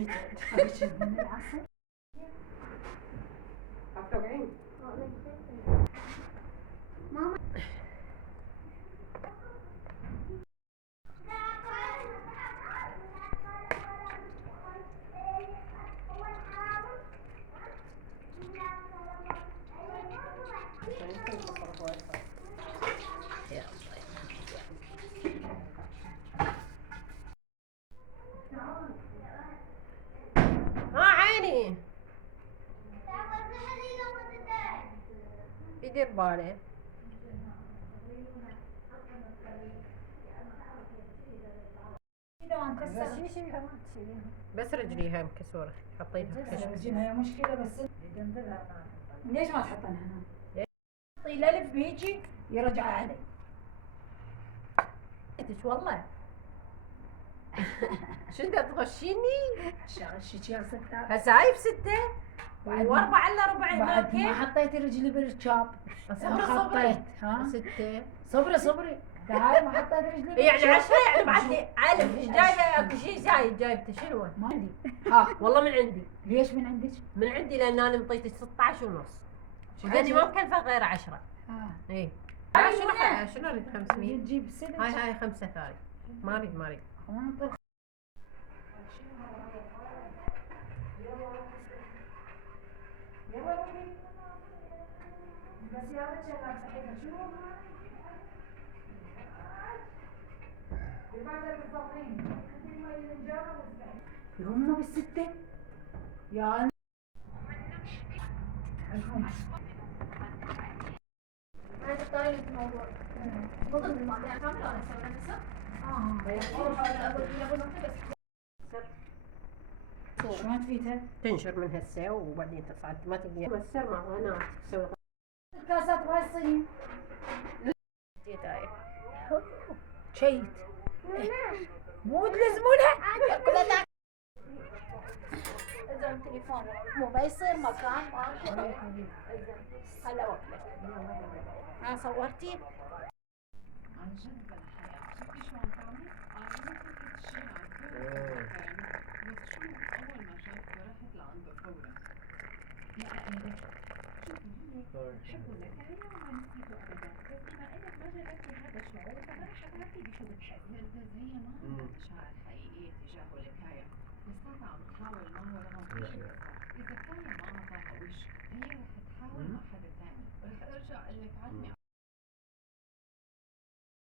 من العصر. هتوجعين. ماما ها عيني يدير بالي. كده وانكسر شيء كمان شيء. بس رجليها مكسورة حطيتها في كشف. هي مشكلة بس ليش ما تحطنها هنا؟ طيب الألف بيجي يرجع علي. انتش والله. شو انت تغشيني؟ شغشك يا ستة. هسايب ستة واربعة الا ربع بعد ما كيف؟ حطيتي رجلي بالشاب. صبري حطيت ها ستة. صبري تعال ما حطيت رجلي يعني بالشاب. 10 يعني بعد ألف. ايش جايبة شيء زايد جايبته شنو؟ ما عندي. ها والله من عندي. ليش من عندك؟ من عندي لان انا مطيتك 16 ونص. لاني ما مكلفة غير 10. ايه. شنو اريد 500؟ تجيب سلك. هاي 5 ثاني. ما اريد. بس يا رجال صحيح شو هم بالستة يا أنا طالب الموضوع بضل المواضيع كاملة وأنا أسوي نفسها. شلون تفيتها؟ تنشر من هسه وبعدين تصعد ما تقدر بس مع هنا تسوي الكاسات وهاي الصينية غير. شيت مو تلزمونها إذا التليفون مو بيصير مكان ماكو. هلا وقتك. ها صورتي؟ شكرا لك يا نسيت ابدا بس بما انك ما جربتي هذا الشعور فما راح تعرفي بشو بتحس. بس هي ما عندها مشاعر حقيقيه تجاهه لكايا لساتها عم تحاول معه رغم كل اذا كايا ما اعطاها وش هي رح تحاول مع حدا ثاني ورح ارجع اقول لك علمي